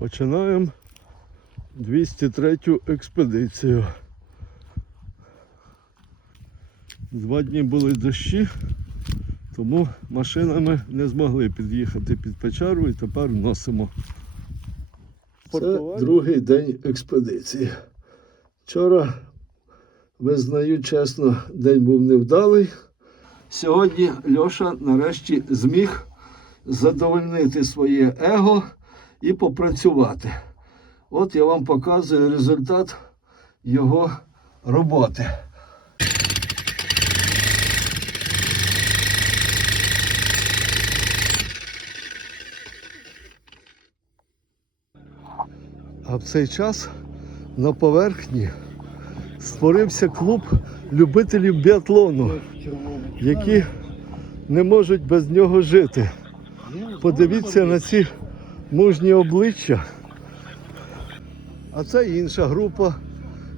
Починаємо 203 експедицію. Два дні були дощі, тому машинами не змогли під'їхати під печеру і тепер носимо. Це другий день експедиції. Вчора, визнаю чесно, день був невдалий. Сьогодні Льоша нарешті зміг задовольнити своє его і попрацювати. От я вам показую результат його роботи. А в цей час на поверхні створився клуб любителів біатлону, які не можуть без нього жити. Подивіться на ці мужні обличчя. А це інша група,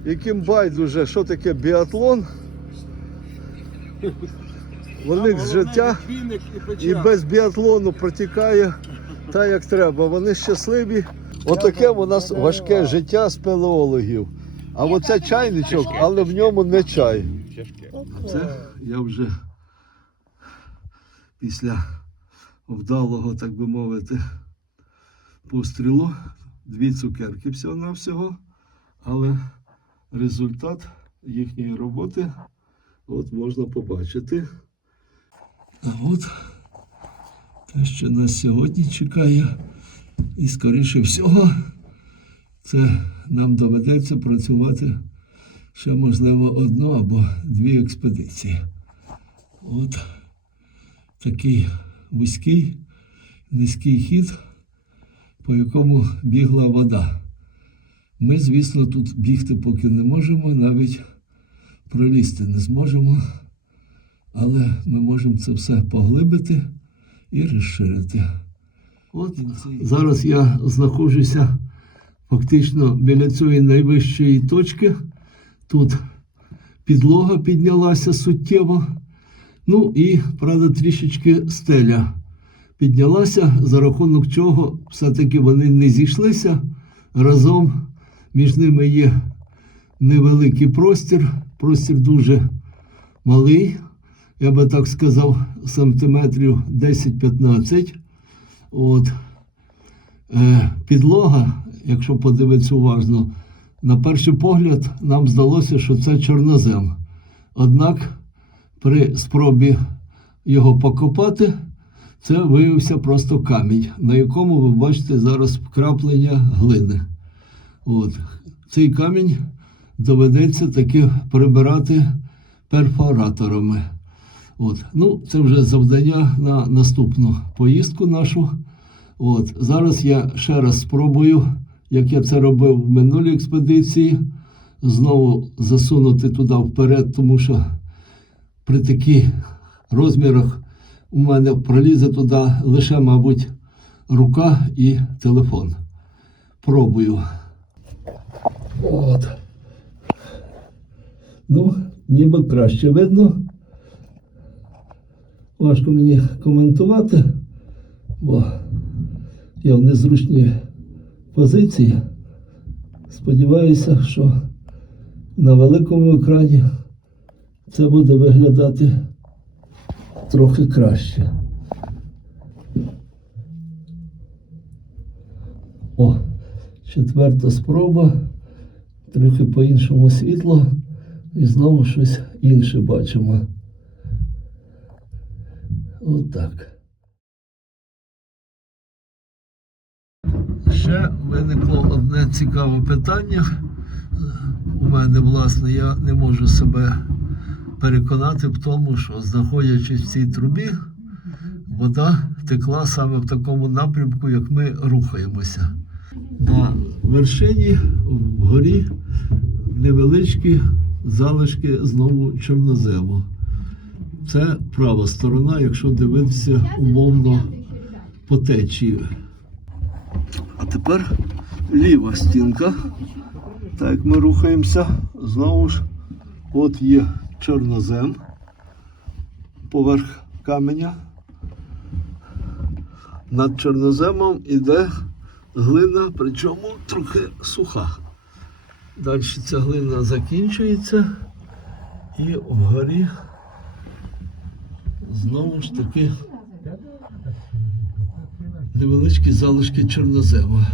яким байдуже, що таке біатлон. У них життя і без біатлону протікає так, як треба. Вони щасливі. Отаке у нас важке життя спелеологів. А оце чайничок, але в ньому не чай. Це я вже після вдалого, так би мовити, пострілу. Дві цукерки всього-навсього, але результат їхньої роботи от можна побачити. А от те, що нас сьогодні чекає, і скоріше всього, це нам доведеться працювати ще, можливо, одну або дві експедиції. От такий вузький, низький хід, по якому бігла вода. Ми, звісно, тут бігти поки не можемо, навіть пролізти не зможемо, але ми можемо це все поглибити і розширити. От зараз я знаходжуся фактично біля цієї найвищої точки. Тут підлога піднялася суттєво. Ну і, правда, трішечки стеля піднялася, за рахунок чого все-таки вони не зійшлися. Разом між ними є невеликий простір. Простір дуже малий, я би так сказав, сантиметрів 10-15. От. Е, підлога, якщо подивитися уважно, на перший погляд нам здалося, що це чорнозем. Однак при спробі його покопати, це виявився просто камінь, на якому ви бачите зараз вкраплення глини. От. Цей камінь доведеться таки прибирати перфораторами. От. Ну, це вже завдання на наступну поїздку нашу. От. Зараз я ще раз спробую, як я це робив в минулій експедиції, знову засунути туди вперед, тому що при таких розмірах у мене пролізе туди лише, мабуть, рука і телефон. Пробую. От. Ну, ніби краще видно. Важко мені коментувати, бо я в незручній позиції. Сподіваюся, що на великому екрані це буде виглядати трохи краще. О, четверта спроба. Трохи по-іншому світло. І знову щось інше бачимо. Отак. Ще виникло одне цікаве питання. У мене, власне, я не можу себе переконати в тому, що знаходячись в цій трубі, вода текла саме в такому напрямку, як ми рухаємося. На вершині вгорі невеличкі залишки знову чорнозему. Це права сторона, якщо дивитися умовно по течії. А тепер ліва стінка. Так як ми рухаємося, знову ж от є чорнозем поверх каменя. Над чорноземом іде глина, причому трохи суха. Далі ця глина закінчується і вгорі знову ж таки невеличкі залишки чорнозему.